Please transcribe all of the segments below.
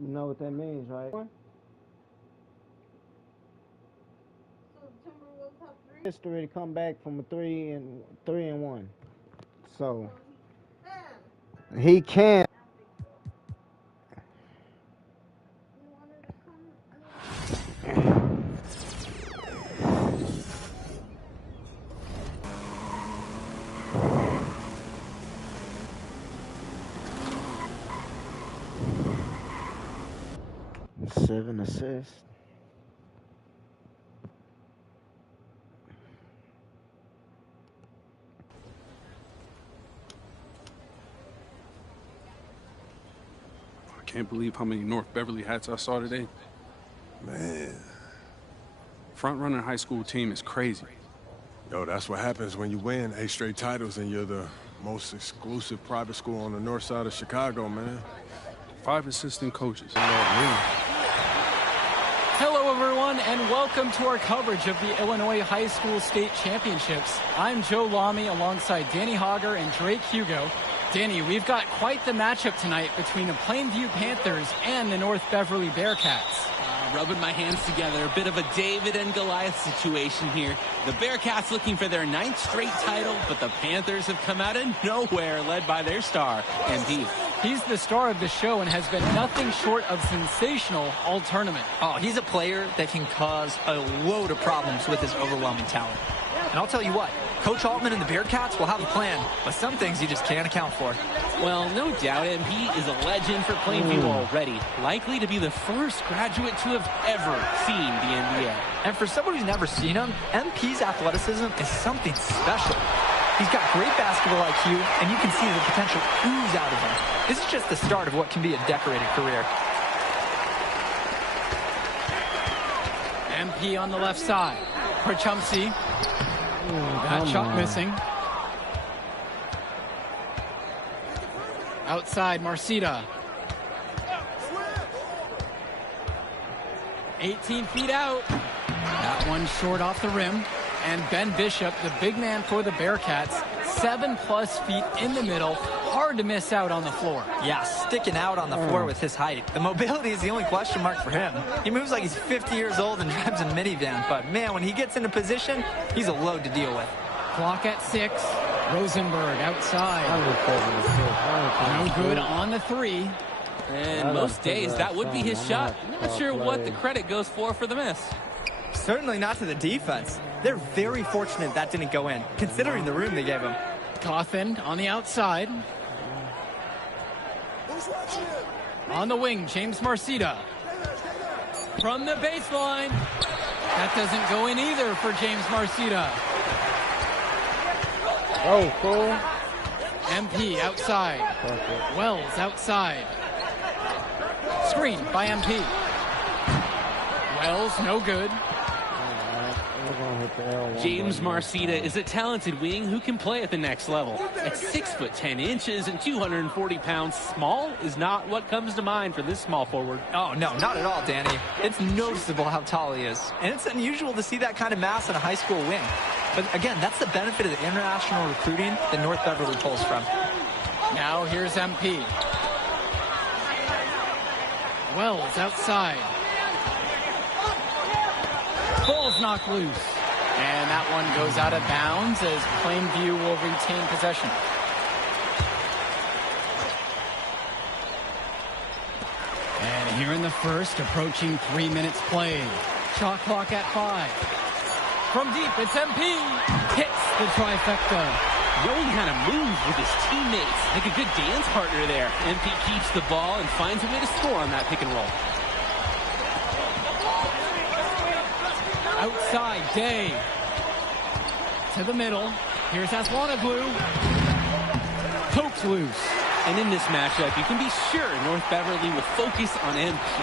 You know what that means, right? History to come back from a 3-1. So he can. 7 assists. I can't believe how many North Beverly hats I saw today. Man. Front-runner high school team is crazy. Yo, that's what happens when you win 8 straight titles and you're the most exclusive private school on the north side of Chicago, man. 5 assistant coaches. Hello, everyone, and welcome to our coverage of the Illinois High School State Championships. I'm Joe Lamy alongside Danny Hogger and Drake Hugo. Danny, we've got quite the matchup tonight between the Plainview Panthers and the North Beverly Bearcats. Rubbing my hands together, a bit of a David and Goliath situation here. The Bearcats looking for their 9th straight title, but the Panthers have come out of nowhere, led by their star, MP. He's the star of the show and has been nothing short of sensational all tournament. Oh, he's a player that can cause a load of problems with his overwhelming talent. And I'll tell you what, Coach Altman and the Bearcats will have a plan, but some things you just can't account for. Well, no doubt MP is a legend for Plainview already, likely to be the first graduate to have ever seen the NBA. And for someone who's never seen him, MP's athleticism is something special. He's got great basketball IQ, and you can see the potential ooze out of him. This is just the start of what can be a decorated career. MP on the left side. Prachumsky. That shot missing. Outside, Marcita. 18 feet out. That one short off the rim. And Ben Bishop, the big man for the Bearcats, 7+ feet in the middle. Hard to miss out on the floor. Yeah, sticking out on the floor with his height. The mobility is the only question mark for him. He moves like he's 50 years old and drives a minivan, but man, when he gets into position, he's a load to deal with. Clock at 6. Rosenberg outside. No good on the 3. And most days, that would be his shot. Not sure what the credit goes for the miss. Certainly not to the defense. They're very fortunate that didn't go in, considering the room they gave him. Cawthon on the outside. On the wing, James Marcita. From the baseline. That doesn't go in either for James Marcita. Oh, cool. MP outside. Wells outside. Screen by MP. Wells, no good. James Marcita is a talented wing who can play at the next level. At 6'10" and 240 pounds, small is not what comes to mind for this small forward. Oh, no, not at all, Danny. It's noticeable how tall he is. And it's unusual to see that kind of mass in a high school wing. But again, that's the benefit of the international recruiting that North Beverly pulls from. Now here's MP. Wells outside. Ball's knocked loose. And that one goes out of bounds as Plainview will retain possession. And here in the first, approaching 3 minutes played. Shot clock at 5. From deep, it's MP. Hits the trifecta. Knowing how to move with his teammates. Like a good dance partner there. MP keeps the ball and finds a way to score on that pick and roll. Outside, Day. To the middle. Here's Aswanoglu. Pokes loose. And in this matchup, you can be sure North Beverly will focus on MP.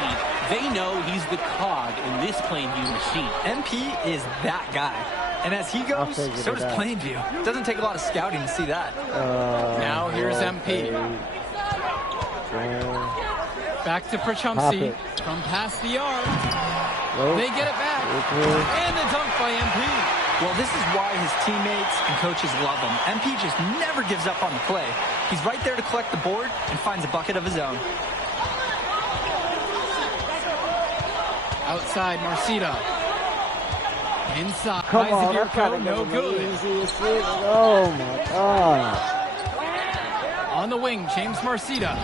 They know he's the cog in this Plainview machine. MP is that guy. And as he goes, so does Plainview. Doesn't take a lot of scouting to see that. Now here's MP. Back to Prachumsky. From past the arc. They get it back. And the dunk by MP. Well, this is why his teammates and coaches love him. MP just never gives up on the play. He's right there to collect the board and finds a bucket of his own. Outside, Marcita. Inside, Come on, that's Isaac, no good. Oh my God. On the wing, James Marcita.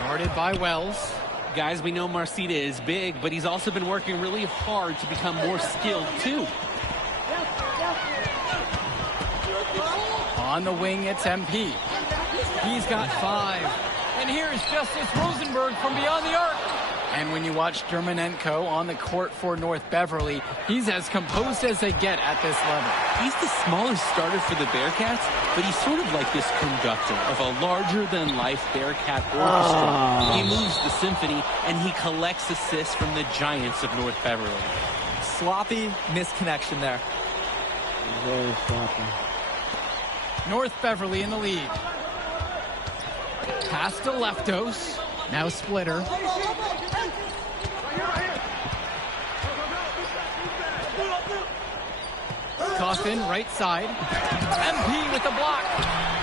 Guarded by Wells. Guys, we know Marcita is big, but he's also been working really hard to become more skilled, too. On the wing, it's MP. He's got 5. And here's Justice Rosenberg from beyond the arc. And when you watch Dermanenko on the court for North Beverly, he's as composed as they get at this level. He's the smallest starter for the Bearcats, but he's sort of like this conductor of a larger-than-life Bearcat orchestra. He moves the symphony, and he collects assists from the giants of North Beverly. Sloppy misconnection there. Very sloppy. North Beverly in the lead. Pass to Leftos. Now Splitter. Coffin, right side. MP with the block.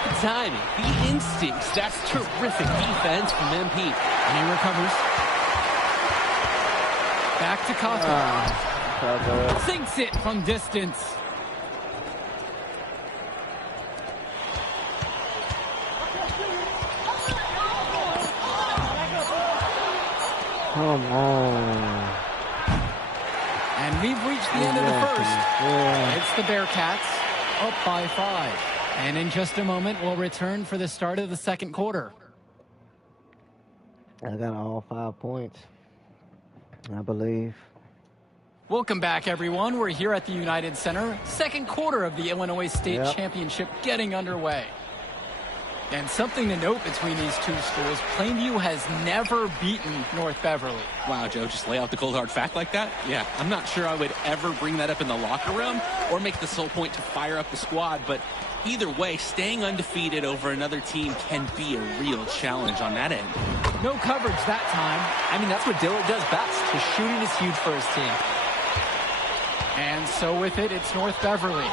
The timing, the instincts, that's terrific defense from MP. And he recovers. Back to Coffin. Sinks it from distance. Come on. And we've reached the end of the first. Yeah. It's the Bearcats up by 5. And in just a moment, we'll return for the start of the second quarter. I got all 5 points, I believe. Welcome back, everyone. We're here at the United Center. Second quarter of the Illinois State Championship getting underway. And something to note between these two schools, Plainview has never beaten North Beverly. Wow, Joe, just lay out the cold hard fact like that? Yeah, I'm not sure I would ever bring that up in the locker room or make the sole point to fire up the squad, but either way, staying undefeated over another team can be a real challenge on that end. No coverage that time. I mean, that's what Dillard does best. His shooting is huge for his team. And so with it, it's North Beverly.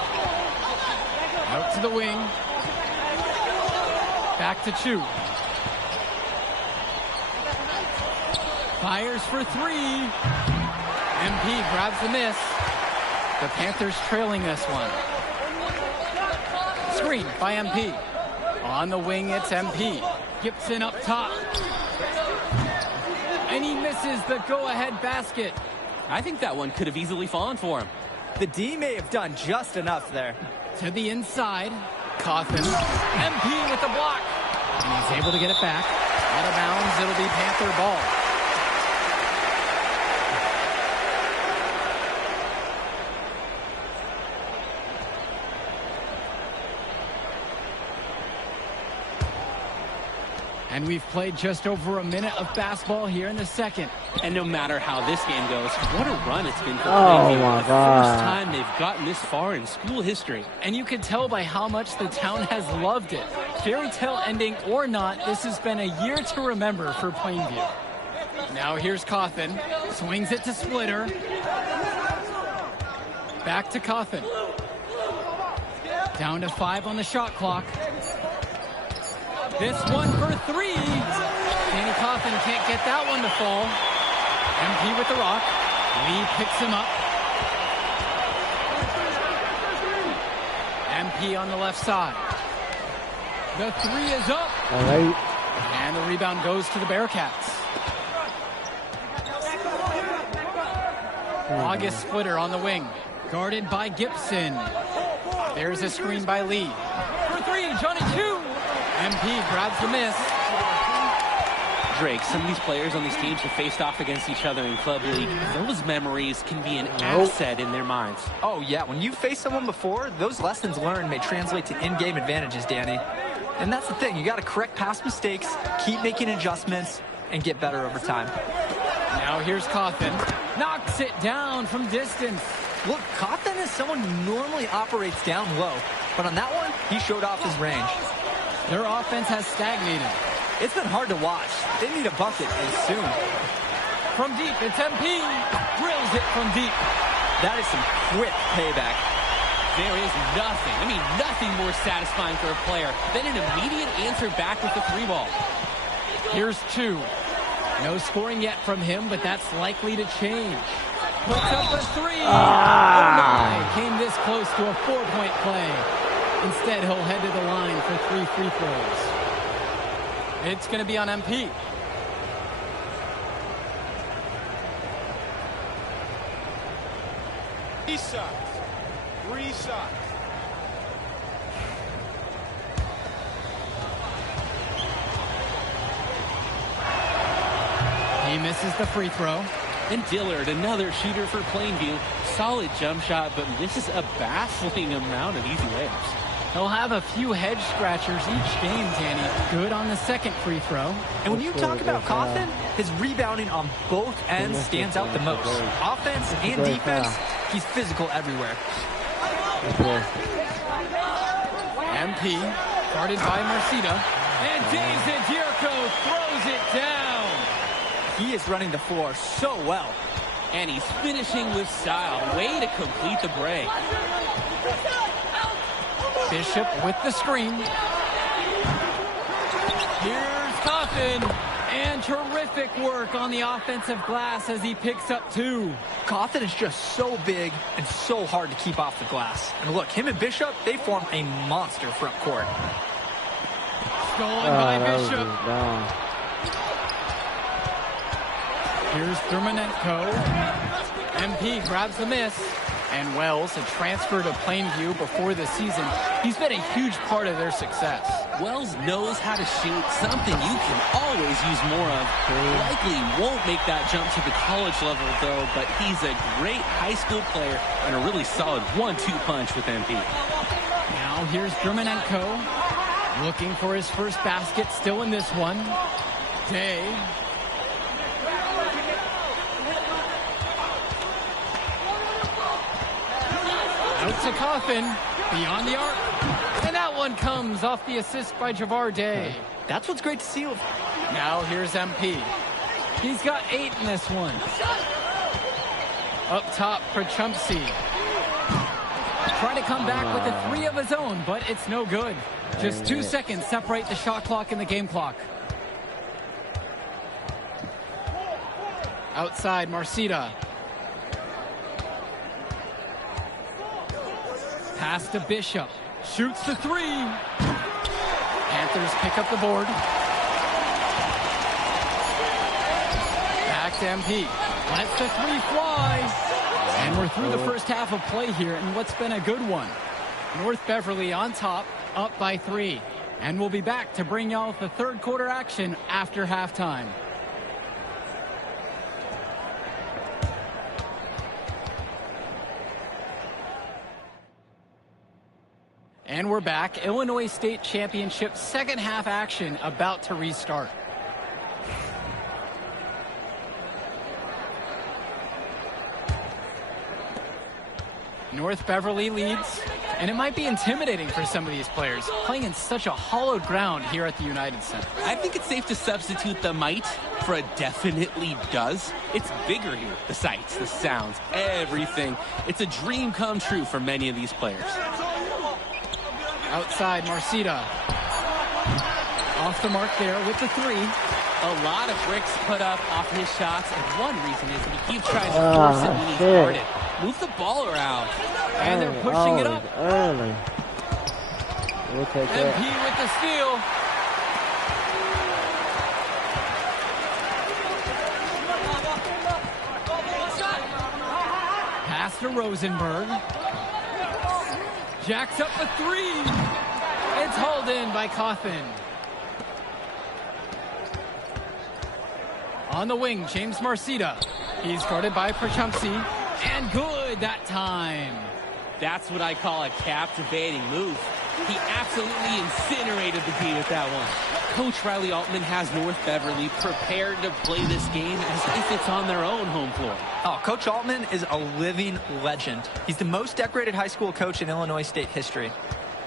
Out to the wing. Back to Chu. Fires for 3. MP grabs the miss. The Panthers trailing this one. Screen by MP. On the wing, it's MP. Gibson up top. And he misses the go-ahead basket. I think that one could have easily fallen for him. The D may have done just enough there. To the inside. Coffin. MP with the block. And he's able to get it back. Out of bounds, it'll be Panther ball. And we've played just over a minute of basketball here in the second. And no matter how this game goes, what a run it's been for Oh, Plainview. my The God. first time they've gotten this far in school history. And you can tell by how much the town has loved it. Fairy tale ending or not, this has been a year to remember for Plainview. Now here's Coffin. Swings it to Splitter. Back to Coffin. Down to 5 on the shot clock. This one for 3. Danny Coffin can't get that one to fall. MP with the rock. Lee picks him up. MP on the left side. The 3 is up. All right. And the rebound goes to the Bearcats. August Splitter on the wing. Guarded by Gibson. There's a screen by Lee. For 3, Johnny Chu. MP grabs the miss. Drake, some of these players on these teams have faced off against each other in Club League. Those memories can be an asset in their minds. Oh, yeah. When you've faced someone before, those lessons learned may translate to in-game advantages, Danny. And that's the thing. You got to correct past mistakes, keep making adjustments, and get better over time. Now here's Coffin. Knocks it down from distance. Look, Coffin is someone who normally operates down low, but on that one, he showed off his range. Their offense has stagnated. It's been hard to watch. They need a bucket, and soon. From deep, it's MP. Drills it from deep. That is some quick payback. There is nothing more satisfying for a player than an immediate answer back with the 3 ball. Here's 2. No scoring yet from him, but that's likely to change. puts up a three. Oh my, came this close to a 4-point play. Instead, he'll head to the line for 3 free throws. It's going to be on MP. Three shots. He misses the free throw. And Dillard, another shooter for Plainview. Solid jump shot, but misses a baffling amount of easy layups. He'll have a few head scratchers each game, Danny. Good on the second free throw. And when you talk about Coffin, his rebounding on both ends stands out the most. Offense and defense, he's physical everywhere. MP, guarded by Marcita. And James Andirko throws it down. He is running the floor so well. And he's finishing with style. Way to complete the break. Bishop with the screen. Here's Coffin. And terrific work on the offensive glass as he picks up 2. Coffin is just so big and so hard to keep off the glass. And look, him and Bishop, they form a monster front court. Stolen by Bishop. Here's Dermanenko. MP grabs the miss. And Wells, a transfer to Plainview before the season, he's been a huge part of their success. Wells knows how to shoot, something you can always use more of. Likely won't make that jump to the college level, though, but he's a great high school player and a really solid 1-2 punch with MP. Now here's Dermanenko, looking for his first basket, still in this one. Day. Out to Coffin, beyond the arc. And that one comes off the assist by Javar Day. That's what's great to see. Now here's MP. He's got 8 in this one. Up top for Chumpsy. Trying to come back with a 3 of his own, but it's no good. Just 2 seconds separate the shot clock and the game clock. Outside, Marcita. Pass to Bishop. Shoots the 3. Panthers pick up the board. Back to MP. Lets the 3 fly. And we're through the first half of play here in what's been a good one. North Beverly on top, up by 3. And we'll be back to bring y'all the third quarter action after halftime. And we're back. Illinois State Championship second half action about to restart. North Beverly leads, and it might be intimidating for some of these players, playing in such a hollowed ground here at the United Center. I think it's safe to substitute the might for a definitely does. It's bigger here. The sights, the sounds, everything. It's a dream come true for many of these players. Outside, Marcita. Off the mark there with the 3. A lot of bricks put up off his shots, and one reason is he keeps trying to force it when he's guarded. Move the ball around. And they're pushing it up. Early. We'll take that. MP with the steal. Pass to Rosenberg. Jacks up the 3. It's hauled in by Coffin. On the wing, James Marcita. He's guarded by Perchumpsy. And good that time. That's what I call a captivating move. He absolutely incinerated the D with that one. Coach Riley Altman has North Beverly prepared to play this game as if it's on their own home floor. Oh, Coach Altman is a living legend. He's the most decorated high school coach in Illinois State history.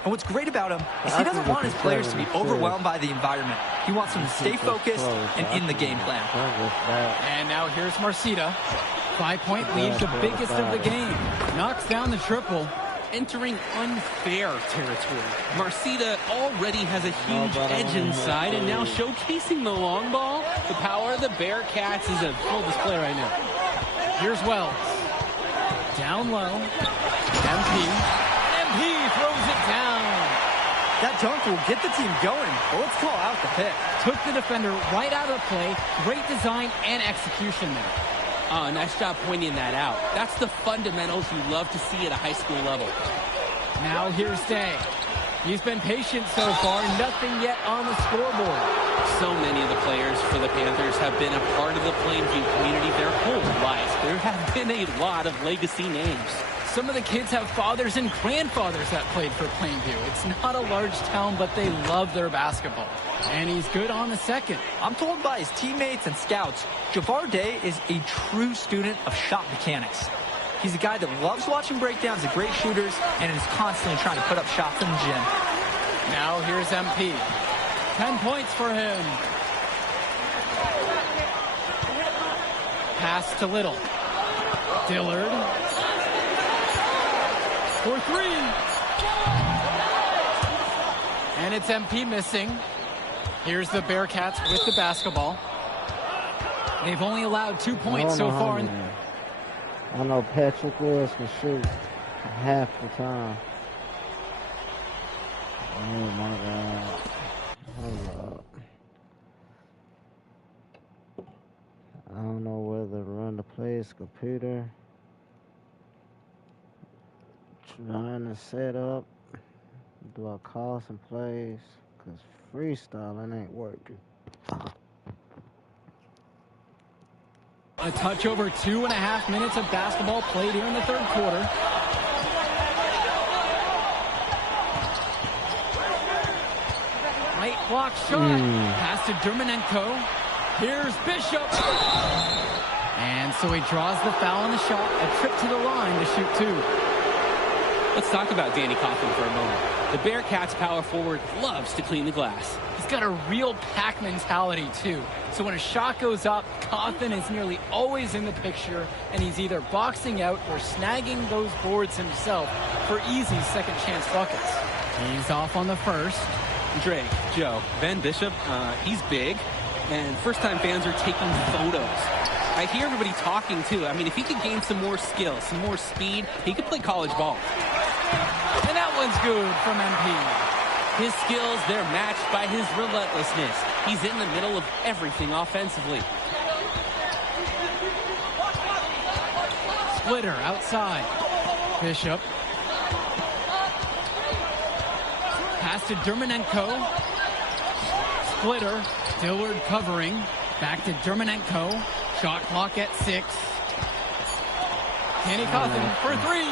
And what's great about him is he doesn't want his players to be overwhelmed by the environment. He wants them to stay focused and in the game plan. And now here's Marcita. 5-point lead, the biggest of the game. Knocks down the triple. Entering unfair territory. Marcita already has a huge edge inside, and now showcasing the long ball. The power of the Bearcats is a full display right now. Here's Wells. Down low. MP. MP throws it down. That dunk will get the team going, but let's call out the pick. Took the defender right out of the play. Great design and execution there. Oh, nice job pointing that out. That's the fundamentals you love to see at a high school level. Now here's Day. He's been patient so far, nothing yet on the scoreboard. So many of the players for the Panthers have been a part of the Plainview community their whole lives. There have been a lot of legacy names. Some of the kids have fathers and grandfathers that played for Plainview. It's not a large town, but they love their basketball. And he's good on the second. I'm told by his teammates and scouts, Javar Day is a true student of shot mechanics. He's a guy that loves watching breakdowns of great shooters and is constantly trying to put up shots in the gym. Now here's MP. 10 points for him. Pass to Little. Dillard. For three. And it's MP missing. Here's the Bearcats with the basketball. They've only allowed 2 points so far. I know Patrick Wills can shoot half the time. Oh my God. Hold up. I don't know whether to run the plays computer. Trying to set up. Do I call some plays? Because freestyling ain't working. A touch over 2.5 minutes of basketball played here in the third quarter. Right block shot. Pass to Dermanenko. Here's Bishop. And so he draws the foul on the shot. A trip to the line to shoot two. Let's talk about Danny Coughlin for a moment. The Bearcats power forward loves to clean the glass. He's got a real pack mentality, too. So when a shot goes up, Coughlin is nearly always in the picture, and he's either boxing out or snagging those boards himself for easy second-chance buckets. He's off on the first. Drake, Joe, Ben Bishop, he's big, and first-time fans are taking photos. I hear everybody talking, too. I mean, if he could gain some more skill, some more speed, he could play college ball. And that one's good from MP. His skills, they're matched by his relentlessness. He's in the middle of everything offensively. Splitter outside. Bishop. Pass to Dermanenko. Splitter. Dillard covering. Back to Dermanenko. Shot clock at 6. Danny Coughlin for three.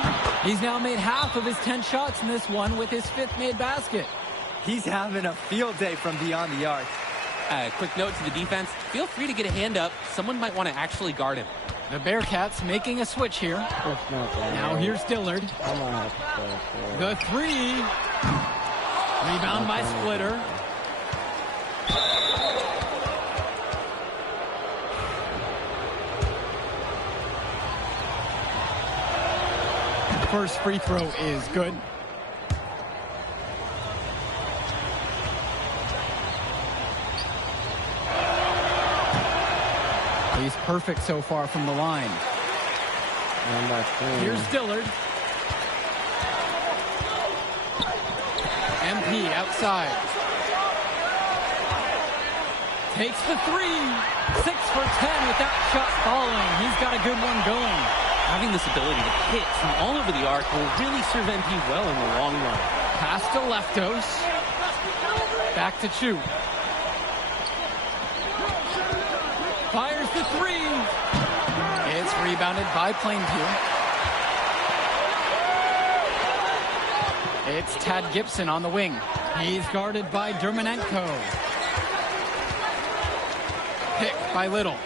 He's now made half of his 10 shots in this one with his 5th made basket. He's having a field day from beyond the arc. Quick note to the defense. Feel free to get a hand up. Someone might want to actually guard him. The Bearcats making a switch here. Now here's Dillard. The three. Rebound by Splitter. First free throw is good. He's perfect so far from the line. Here's Dillard. MP outside. Takes the three. 6 for 10 with that shot falling. He's got a good one going. Having this ability to hit from all over the arc will really serve MP well in the long run. Pass to Leftos. Back to Chu. Fires the three. It's rebounded by Plainview. It's Tad Gibson on the wing. He's guarded by Dermanenko. Pick by Little.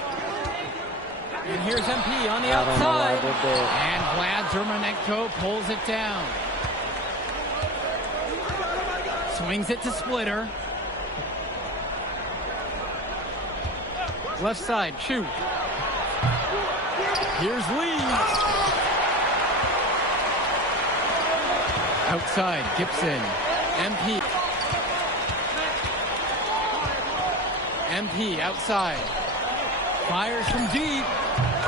And here's MP on the outside. And Vlad Dermanenko pulls it down. Swings it to Splitter. Left side, Chu. Here's Lee. Outside, Gibson. MP. MP outside. Fires from deep.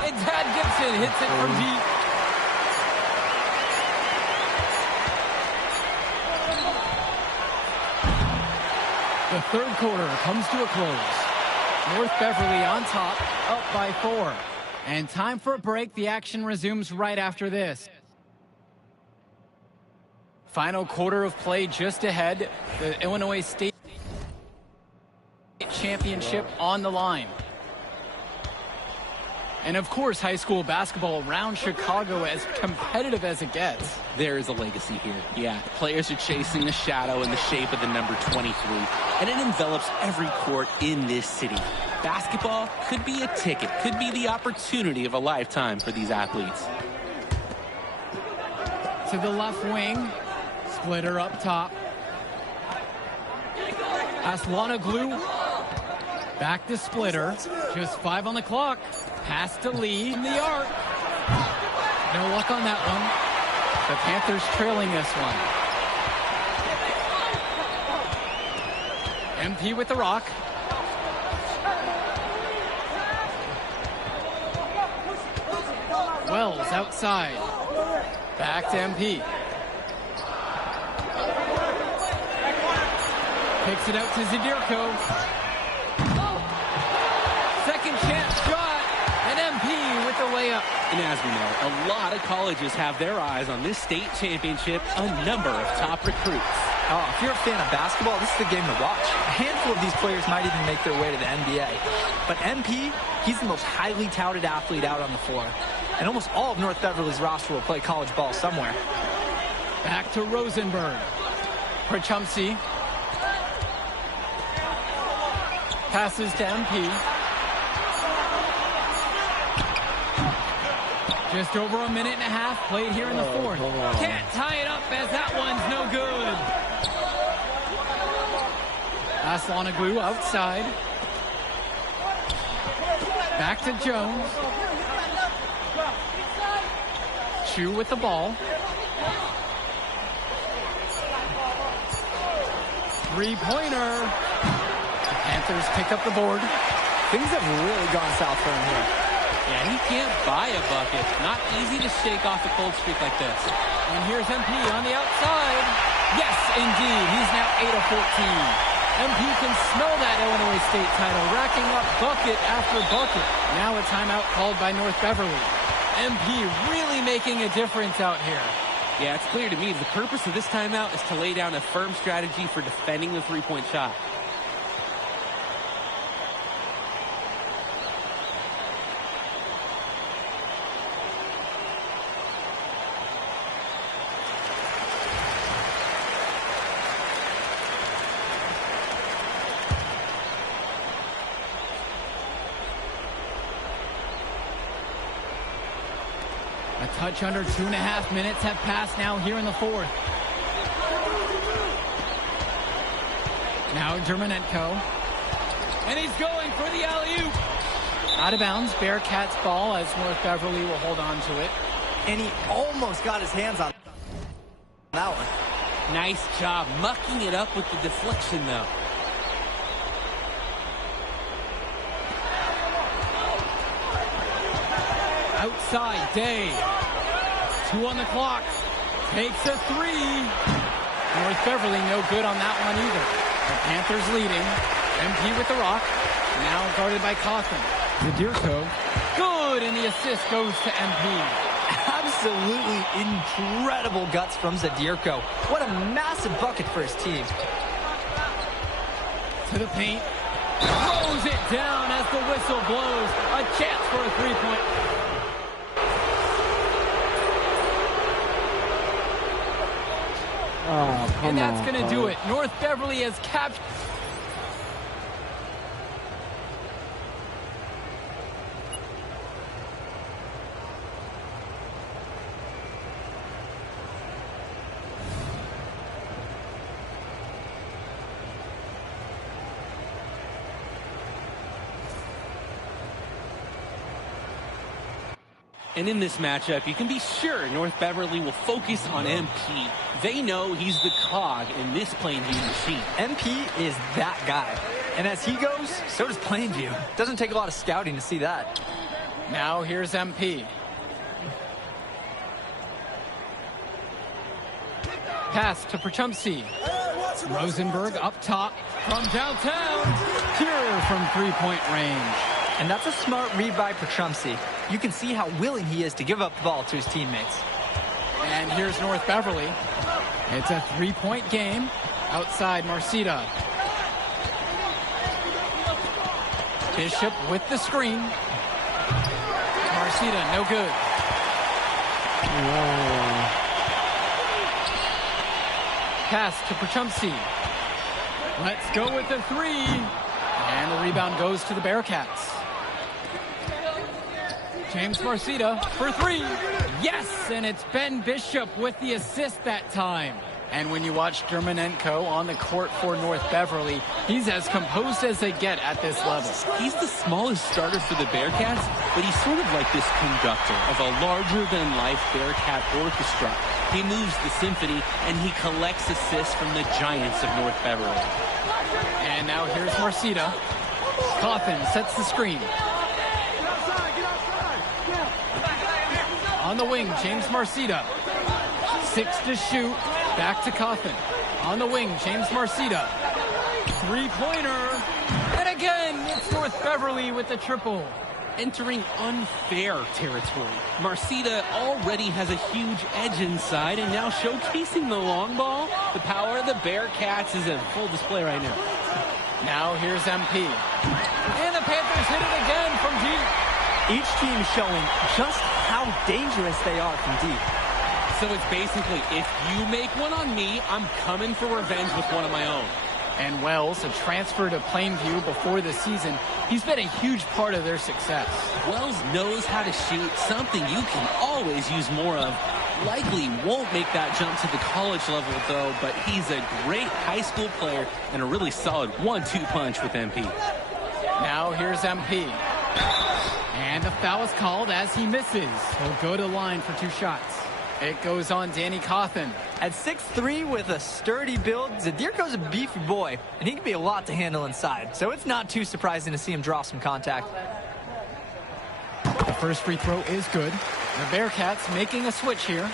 And Tad Gibson hits it from deep. third quarter comes to a close. North Beverly on top, up by 4. And time for a break. The action resumes right after this. Final quarter of play just ahead. The Illinois State Championship on the line. And of course, high school basketball around Chicago as competitive as it gets. There is a legacy here. Yeah, players are chasing the shadow in the shape of the number 23, and it envelops every court in this city. Basketball could be a ticket, could be the opportunity of a lifetime for these athletes. To the left wing, Splitter up top. Aslana Glue, back to Splitter, just 5 on the clock. Pass to Lee in the arc. No luck on that one. The Panthers trailing this one. MP with the rock. Wells outside. Back to MP. Picks it out to Zadirko. Second chance shot. And MP with the layup. And as we know, a lot of colleges have their eyes on this state championship, a number of top recruits. Oh, if you're a fan of basketball, this is the game to watch. A handful of these players might even make their way to the NBA. But MP, he's the most highly touted athlete out on the floor. And almost all of North Beverly's roster will play college ball somewhere. Back to Rosenberg. Prachumsky. Passes to MP. Just over a minute and a half played here in the fourth. Can't tie it up as that one's no good. Aslanoglu outside. Back to Jones. Chu with the ball. Three-pointer. The Panthers pick up the board. Things have really gone south for him here. Yeah, he can't buy a bucket. Not easy to shake off a cold streak like this. And here's MP on the outside. Yes, indeed. He's now 8 of 14. MP can smell that Illinois State title, racking up bucket after bucket. Now a timeout called by North Beverly. MP really making a difference out here. Yeah, it's clear to me the purpose of this timeout is to lay down a firm strategy for defending the three-point shot. A touch under 2.5 minutes have passed now here in the fourth. Now Germanenko. And he's going for the alley-oop. Out of bounds, Bearcats ball as North Beverly will hold on to it. And he almost got his hands on that one. Nice job mucking it up with the deflection, though. Outside, Day. 2 on the clock. Takes a 3. North Beverly no good on that one either. The Panthers leading. MP with the rock. Now guarded by Coffin. Zadirko. Good, and the assist goes to MP. Absolutely incredible guts from Zadirko. What a massive bucket for his team. To the paint. Throws it down as the whistle blows. A chance for a three-point. Oh, come And that's on, going to do it. North Beverly has captured. And in this matchup, you can be sure North Beverly will focus on MP. They know he's the cog in this Plainview machine. MP is that guy. And as he goes, so does Plainview. Doesn't take a lot of scouting to see that. Now here's MP. Pass to Prachumsky. Rosenberg up top from downtown. Pure from three-point range. And that's a smart read by Petrumsey. You can see how willing he is to give up the ball to his teammates. And here's North Beverly. It's a three-point game. Outside Marcita. Bishop with the screen. Marcita, no good. Whoa. Pass to Petrumsey. Let's go with the three. And the rebound goes to the Bearcats. James Marcita for three. Yes, and it's Ben Bishop with the assist that time. And when you watch Dermanenko on the court for North Beverly, he's as composed as they get at this level. He's the smallest starter for the Bearcats, but he's sort of like this conductor of a larger-than-life Bearcat orchestra. He moves the symphony, and he collects assists from the giants of North Beverly. And now here's Marcita. Coffin sets the screen. On the wing, James Marcita. 6 to shoot. Back to Coffin. On the wing, James Marcita. Three-pointer. And again, it's North Beverly with the triple. Entering unfair territory. Marcita already has a huge edge inside, and now showcasing the long ball. The power of the Bearcats is in full display right now. Now here's MP. And the Panthers hit it again from deep. Each team is showing just how dangerous they are from deep. So it's basically, if you make one on me, I'm coming for revenge with one of my own. And Wells, a transfer to Plainview before the season, he's been a huge part of their success. Wells knows how to shoot, something you can always use more of. Likely won't make that jump to the college level, though, but he's a great high school player and a really solid 1-2 punch with MP. Now here's MP. And the foul is called as he misses. He'll go to the line for 2 shots. It goes on Danny Coffin. At 6'3" with a sturdy build, Zadirko's a beefy boy, and he can be a lot to handle inside. So it's not too surprising to see him draw some contact. The first free throw is good. The Bearcats making a switch here.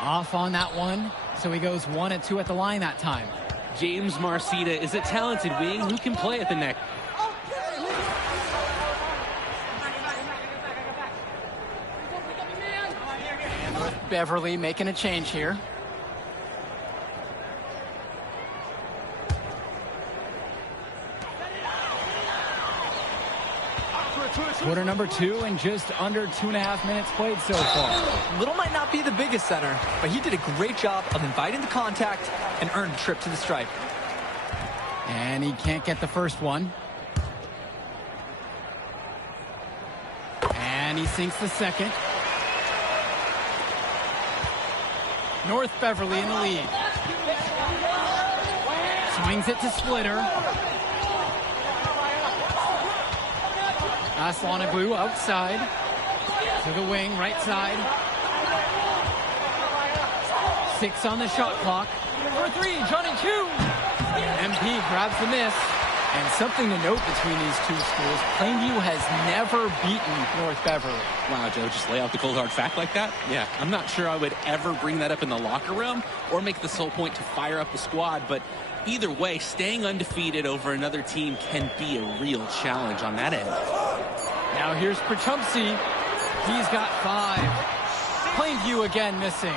Off on that one, so he goes 1 and 2 at the line that time. James Marcita is a talented wing who can play at the neck. Beverly making a change here. Quarter number 2 and just under 2.5 minutes played so far. Little might not be the biggest center, but he did a great job of inviting the contact and earned a trip to the stripe. And he can't get the first one. And he sinks the second. North Beverly in the lead. Swings it to Splitter. Aslanoglu outside. To the wing, right side. 6 on the shot clock. For 3, Johnny Chu. MP grabs the miss. And something to note between these two schools, Plainview has never beaten North Beverly. Wow, Joe, just lay out the cold hard fact like that? Yeah, I'm not sure I would ever bring that up in the locker room or make the sole point to fire up the squad, but either way, staying undefeated over another team can be a real challenge on that end. Now here's Petrumsey. He's got 5. Plainview again missing.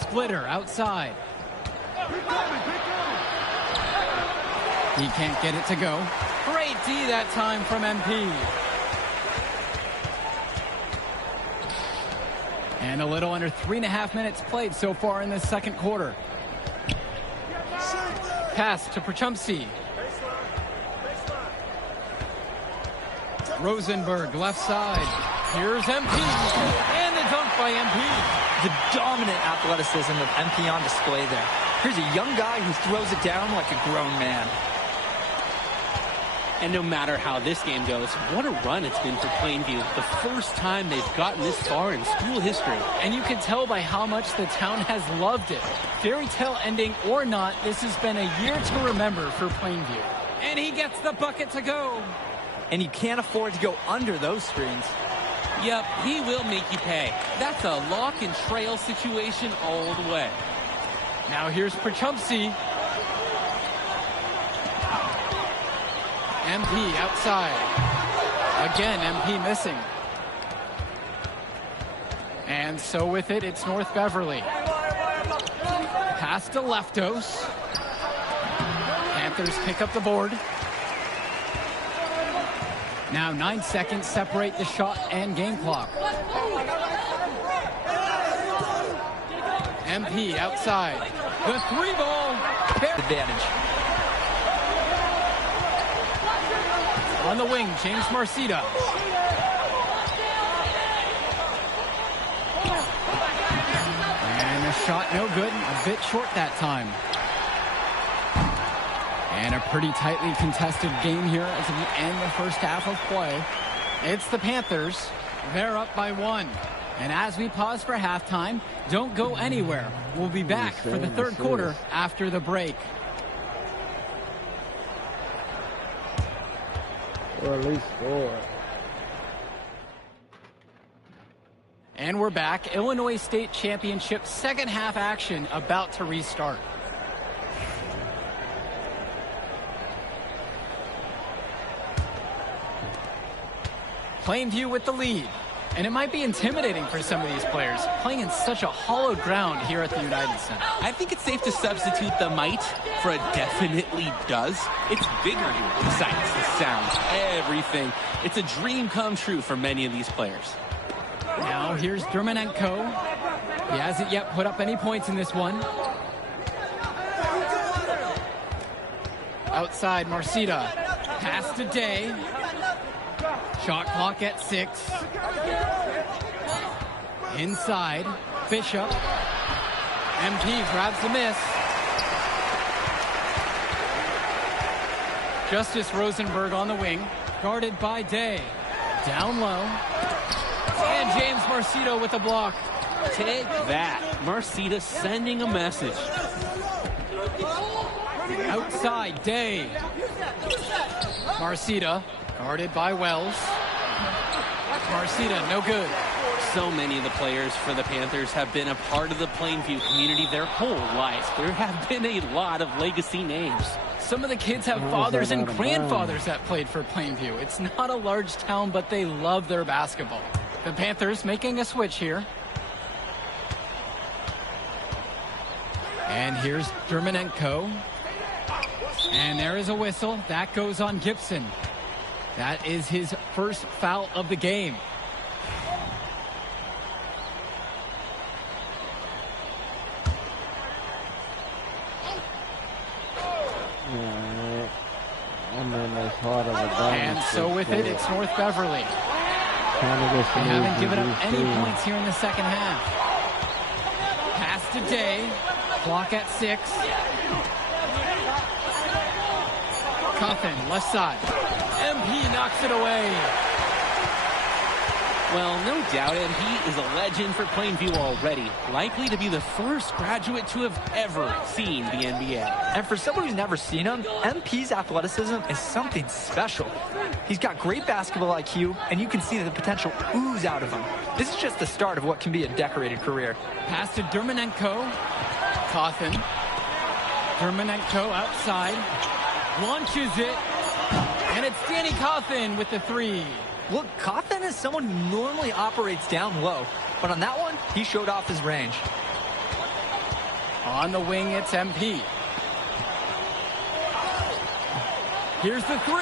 Splitter outside. He can't get it to go. Great D that time from MP. And a little under 3.5 minutes played so far in this second quarter. Pass to Petrumsey. Rosenberg left side. Here's MP. And the dunk by MP. The dominant athleticism of MP on display there. Here's a young guy who throws it down like a grown man. And no matter how this game goes, what a run it's been for Plainview. The first time they've gotten this far in school history. And you can tell by how much the town has loved it. Fairy tale ending or not, this has been a year to remember for Plainview. And he gets the bucket to go. And you can't afford to go under those screens. Yep, he will make you pay. That's a lock and trail situation all the way. Now here's Prachumpsy. MP outside. Again, MP missing. And so with it, it's North Beverly. Pass to Leftos. Panthers pick up the board. Now 9 seconds separate the shot and game clock. MP outside. The 3-ball. Advantage. On the wing, James Marcita. And a shot no good, a bit short that time. And a pretty tightly contested game here as we end the first half of play. It's the Panthers. They're up by 1. And as we pause for halftime, don't go anywhere. We'll be back for the third quarter after the break. Or at least 4. And we're back. Illinois State Championship second half action about to restart. Plainview with the lead. And it might be intimidating for some of these players, playing in such a hollowed ground here at the United Center. I think it's safe to substitute the might for a definitely does. It's bigger here. The sights, the sounds, everything. It's a dream come true for many of these players. Now here's Dermanenko. He hasn't yet put up any points in this one. Outside, Marcita. Pass to Day. Shot clock at 6. Inside, Bishop. MP grabs the miss. Justice Rosenberg on the wing, guarded by Day. Down low. And James Marcito with the block. Take that. Marcita sending a message. Outside, Day. Marcita, guarded by Wells. Marcita, no good. So many of the players for the Panthers have been a part of the Plainview community their whole life. There have been a lot of legacy names. Some of the kids have fathers and grandfathers that played for Plainview. It's not a large town, but they love their basketball. The Panthers making a switch here. And here's Dermanenko. And there is a whistle. That goes on Gibson. That is his first foul of the game. And so with it, it's North Beverly. They haven't given up any points here in the second half. Pass to Day. Clock at 6. Coffin, left side. MP knocks it away. Well, no doubt MP is a legend for Plainview already. Likely to be the first graduate to have ever seen the NBA. And for someone who's never seen him, MP's athleticism is something special. He's got great basketball IQ, and you can see the potential ooze out of him. This is just the start of what can be a decorated career. Pass to Dermanenko. Coffin. Dermanenko outside. Launches it. And it's Danny Coffin with the 3. Look, Coffin is someone who normally operates down low, but on that one, he showed off his range. On the wing, it's MP. Here's the 3.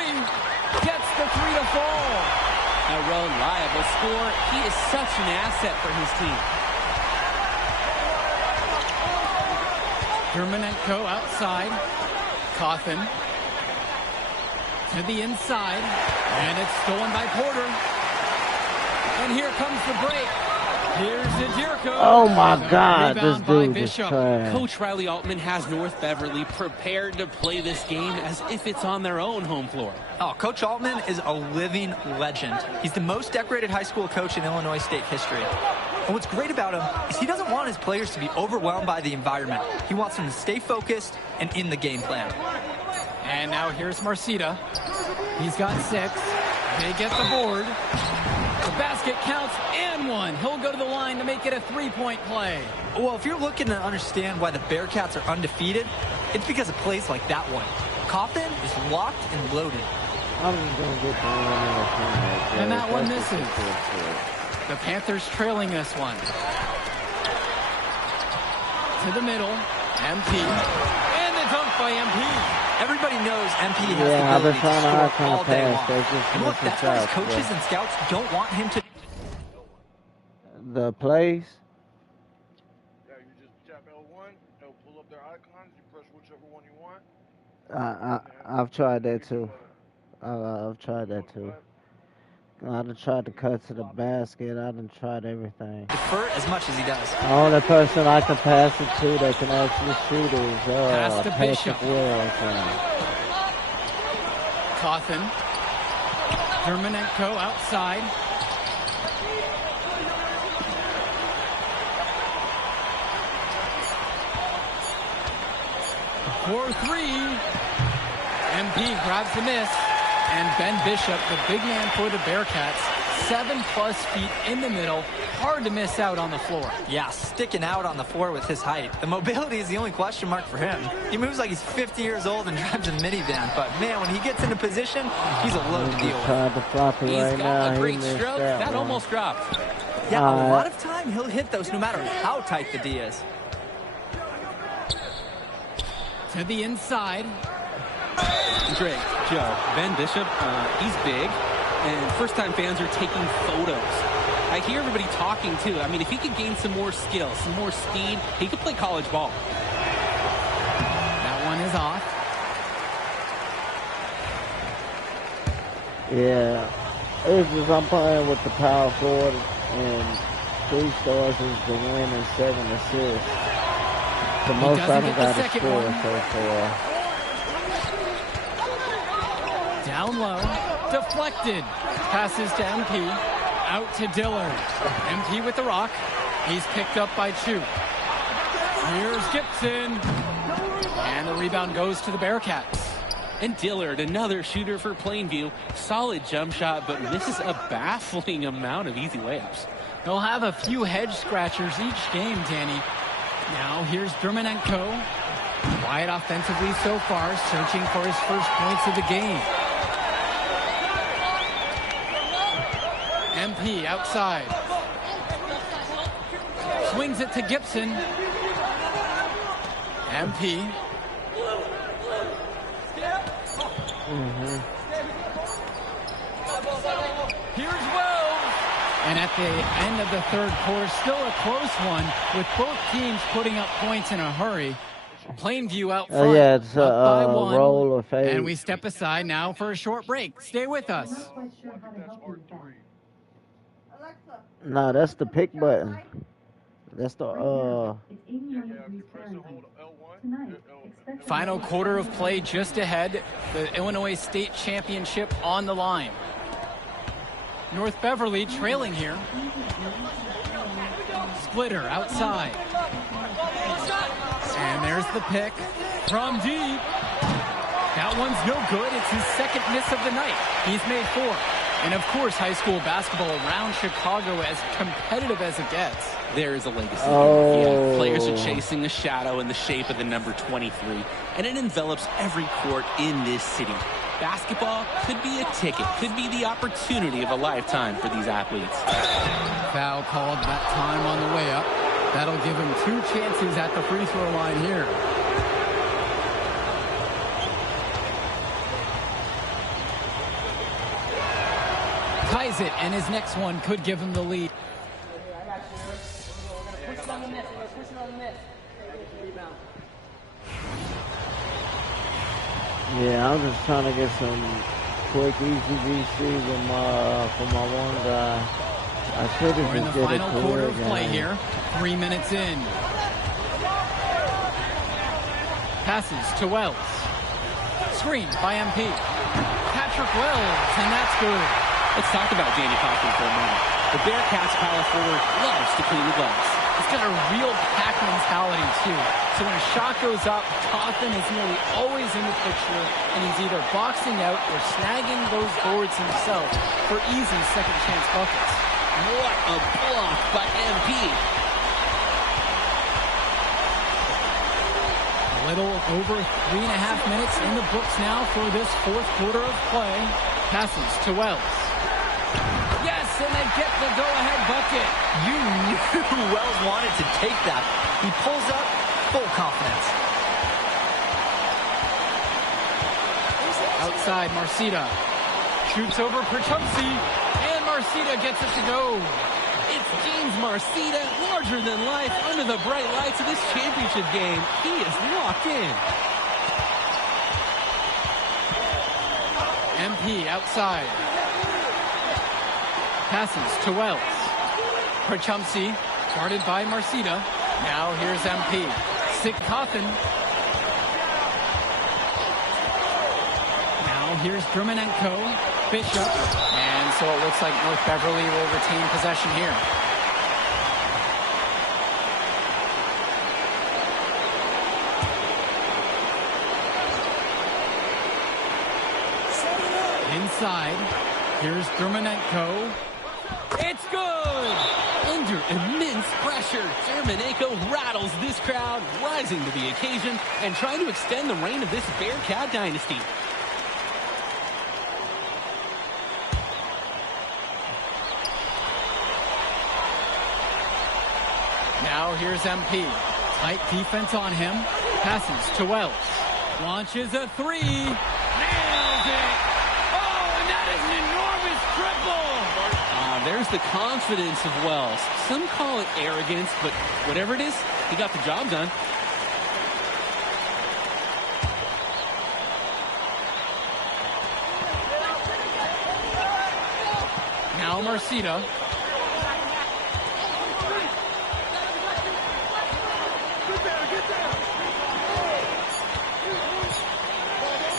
Gets the 3 to fall. A reliable scorer. He is such an asset for his team. Dermanenko outside. Coffin. To the inside. And it's stolen by Porter. And here comes the break. Here's Zadirko. Oh my God, this Rebound by dude is Bishop. trash. Coach Riley Altman has North Beverly prepared to play this game as if it's on their own home floor. Oh, Coach Altman is a living legend. He's the most decorated high school coach in Illinois State history. And what's great about him is he doesn't want his players to be overwhelmed by the environment. He wants them to stay focused and in the game plan. And now here's Marcita. He's got 6. They get the board. The basket counts and 1. He'll go to the line to make it a 3-point play. Well, if you're looking to understand why the Bearcats are undefeated, it's because of plays like that one. Coffin is locked and loaded. I'm just going to get the one. And that one misses. The Panthers trailing this one. To the middle. MP. And the dunk by MP. Everybody knows MP has Yeah, I've the been ability to trying to score icon all day pass. They long. just And look, missed that's the why his shots, coaches yeah. and scouts don't want him to. The plays. Yeah, you just tap L1, it'll pull up their icons, you press whichever one you want. I've tried that too. I've tried that too. I done tried to cut to the basket. I done tried everything. Defer as much as he does. The only person I can pass it to that can actually shoot is Pass to Patrick Bishop. Wills. Cawthon. Dermanenko outside. For 3. MP grabs the miss. And Ben Bishop, the big man for the Bearcats, 7+ feet in the middle. Hard to miss out on the floor. Yeah, sticking out on the floor with his height. The mobility is the only question mark for him. He moves like he's 50 years old and drives a minivan. But, man, when he gets into position, he's a load to deal with. Tried to flop it He's right got now. a great He missed stroke. that That one. almost dropped. Yeah, a lot of time he'll hit those no matter how tight the D is. To the inside. Drake, Joe, Ben Bishop, he's big, and first-time fans are taking photos. I hear everybody talking, too. I mean, if he could gain some more skill, some more speed, he could play college ball. That one is off. Yeah. It's just I'm playing with the power forward and 3 stars is the win and 7 assists. The most I doesn't done get the got a second score one. so far. Down low. Deflected. Passes to MP. Out to Dillard. MP with the rock. He's picked up by Chu. Here's Gibson. And the rebound goes to the Bearcats. And Dillard, another shooter for Plainview. Solid jump shot, but misses a baffling amount of easy layups. They'll have a few head scratchers each game, Danny. Now here's Dermanenko. Quiet offensively so far, searching for his first points of the game. MP outside. Swings it to Gibson. MP. Here's Wells. And at the end of the third quarter, still a close one with both teams putting up points in a hurry. Plainview out front, Yeah, it's up by a one. roll or fade. And we step aside now for a short break. Stay with us. No, that's the pick button. That's the Final quarter of play just ahead. The Illinois State Championship on the line. North Beverly trailing here. Splitter outside. And there's the pick from deep. That one's no good. It's his second miss of the night. He's made 4. And of course, high school basketball around Chicago as competitive as it gets. There is a legacy. Oh. Yeah, players are chasing a shadow in the shape of the number 23, and it envelops every court in this city. Basketball could be a ticket, could be the opportunity of a lifetime for these athletes. Foul called that time on the way up. That'll give him 2 chances at the free throw line here. Ties it, and his next one could give him the lead. Yeah, I'm just trying to get some quick easy VC with for my one guy. I should have We're in the just did a final quarter career of play game. here. 3 minutes in. Passes to Wells. Screen by MP. Patrick Wells, and that's good. Let's talk about Danny Cochran for a moment. The Bearcats power forward loves to clean the glass. He's got a real pack mentality, too. So when a shot goes up, Coffin is nearly always in the picture, and he's either boxing out or snagging those boards himself for easy second-chance buckets. What a block by MP. A little over 3.5 minutes in the books now for this fourth quarter of play. Passes to Wells. Yes, and they get the go-ahead bucket. You knew Wells wanted to take that. He pulls up, full confidence. Outside, Marcita. Shoots over Perchumsi, and Marcita gets it to go. It's James Marcita, larger than life, under the bright lights of this championship game. He is locked in. MP outside. Passes to Wells. Perchumsi, guarded by Marcita. Now here's MP. Sick Coffin. Now here's Drumanenko. Bishop. And so it looks like North Beverly will retain possession here. Inside, here's Drumanenko. It's good! Under immense pressure, Germanenko rattles this crowd, rising to the occasion and trying to extend the reign of this Bearcat dynasty. Now here's MP. Tight defense on him. Passes to Wells. Launches a three. Nails it! Oh, and that is an enormous triple! There's the confidence of Wells. Some call it arrogance, but whatever it is, he got the job done. Now Marcita.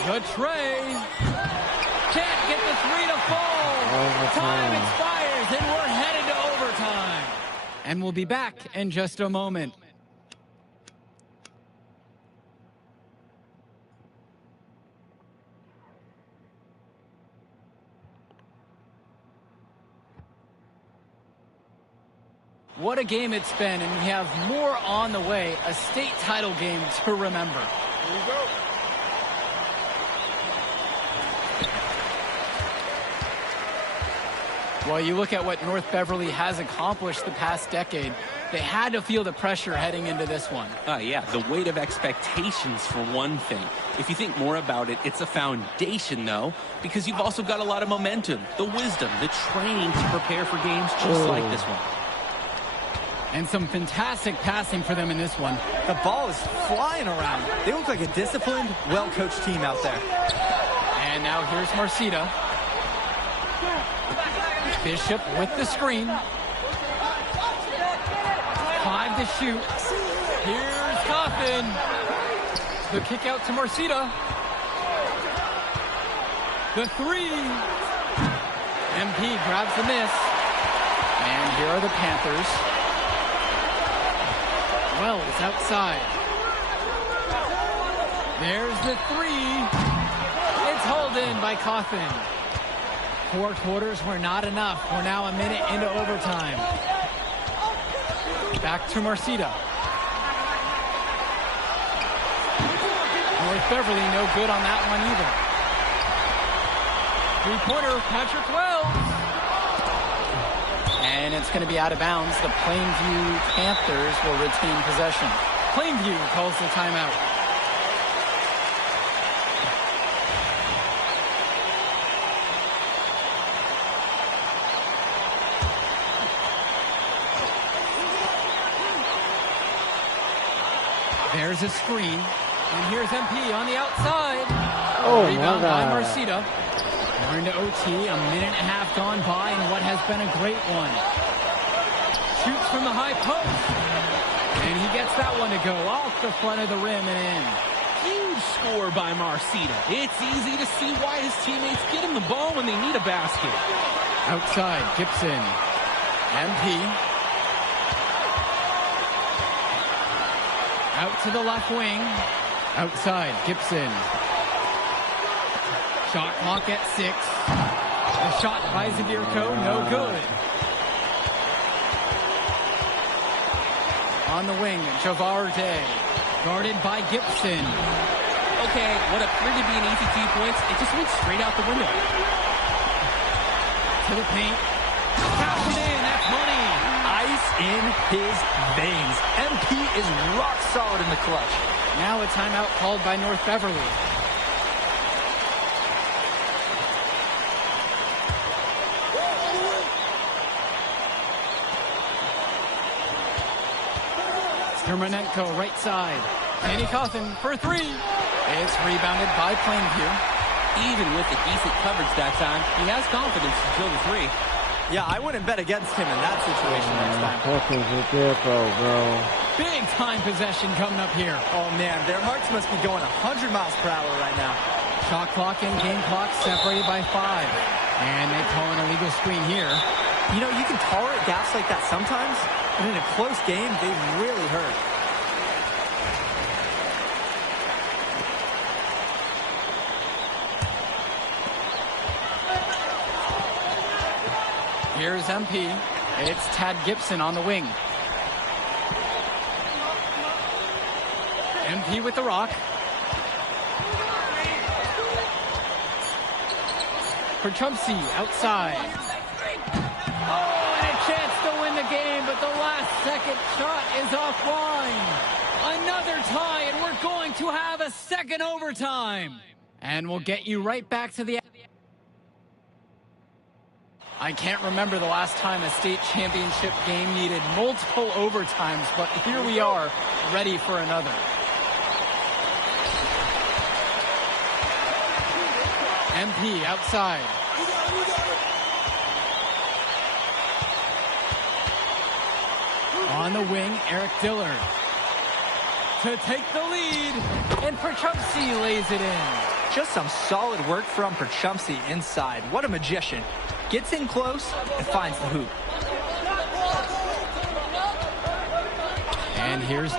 The tray. Can't get the three to fall. Time expires, and we're headed to overtime. And we'll be back in just a moment. What a game it's been, and we have more on the way. A state title game to remember. Here we go. Well, you look at what North Beverly has accomplished the past decade. They had to feel the pressure heading into this one. Yeah, the weight of expectations for one thing. If you think more about it, it's a foundation, though, because you've also got a lot of momentum, the wisdom, the training to prepare for games just like this one. And some fantastic passing for them in this one. The ball is flying around. They look like a disciplined, well-coached team out there. And now here's Marcita. Bishop with the screen. 5 to shoot. Here's Coffin. The kick out to Marcita. The three. MP grabs the miss. And here are the Panthers. Wells outside. There's the three. It's hauled in by Coffin. 4 quarters were not enough. We're now a minute into overtime. Back to Marcita. North Beverly no good on that one either. Three-pointer, Patrick Wells. And it's going to be out of bounds. The Plainview Panthers will retain possession. Plainview calls the timeout. There's a screen, and here's MP on the outside. Oh, Rebound my by God. Marcita. We're into OT, a minute and a half gone by, and what has been a great one. Shoots from the high post. And he gets that one to go off the front of the rim and in. Huge score by Marcita. It's easy to see why his teammates get him the ball when they need a basket. Outside, Gibson. MP. Out to the left wing. Outside, Gibson. Shot clock at 6. The shot by Zadirko, no good. On the wing, Javarde. Guarded by Gibson. Okay, what appeared to be an easy 2 points, it just went straight out the window. To the paint. Cash it in, that's money. Ice in his veins. MP is rock solid in the clutch. Now a timeout called by North Beverly. Dermonenko, right side. Danny Cawthon for 3. It's rebounded by Plainview. Even with the decent coverage that time, he has confidence to kill the 3. Yeah, I wouldn't bet against him in that situation next time. Fucking Zadirko, bro. Big time possession coming up here. Oh, man, their hearts must be going 100 miles per hour right now. Shot clock and game clock separated by 5. And they call an illegal screen here. You know, you can tolerate gaps like that sometimes, but in a close game, they really hurt. Here's MP. It's Tad Gibson on the wing. MP with the rock. For Trumpsy outside. Oh, and a chance to win the game, but the last second shot is offline. Another tie, and we're going to have a second overtime. And we'll get you right back to the... I can't remember the last time a state championship game needed multiple overtimes, but here we are, ready for another. MP outside. On the wing, Eric Dillard. To take the lead, and Perchumsey lays it in. Just some solid work from Perchumsey inside. What a magician. Gets in close and finds the hoop. And here's